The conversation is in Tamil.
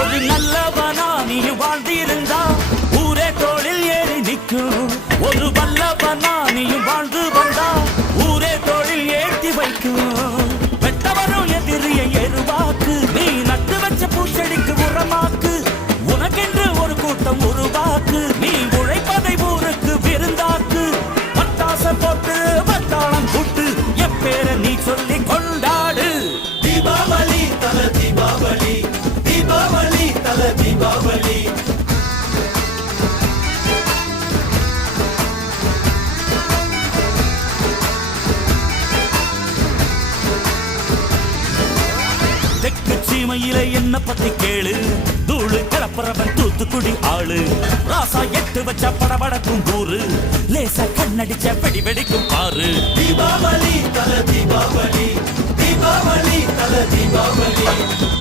ஒரு நல்லவனா நீ வாழ்ந்திருந்தா ஊரே தோளில் ஏறி நிற்கும். ஒரு வல்லவனா நீயும் வாழ்ந்து வந்தா ஊரே தோளில் ஏற்றி வைக்கும். வெட்டவரும் எதிரியை எருவாக்கு, நீ நட்டு வச்ச பூச்செடிக்கு உரமாக்கு. உனக்கென்று ஒரு கூட்டம் உருவாக்கு, நீ உழைப்பதை ஊருக்கு விருந்தாக்கு. பட்டாச போட்டு பட்டாளம் கூட்டு என் பேரை நீ சொல்லி கொண்டாடு. தீபாவளி தல தீபாவளி, தீபாவளி தல தீபாவளி. தெற்கு சீமையில என்ன பத்தி கேளு, தூளு கிளப்புறவன் தூத்துக்குடி ஆளு. ராசா எட்டு வச்ச படபடக்கும் கூறு, லேசா கண்ணடிச்ச வெடி வெடிக்கும் பாரு. தீபாவளி தல தீபாவளி, தீபாவளி தல தீபாவளி.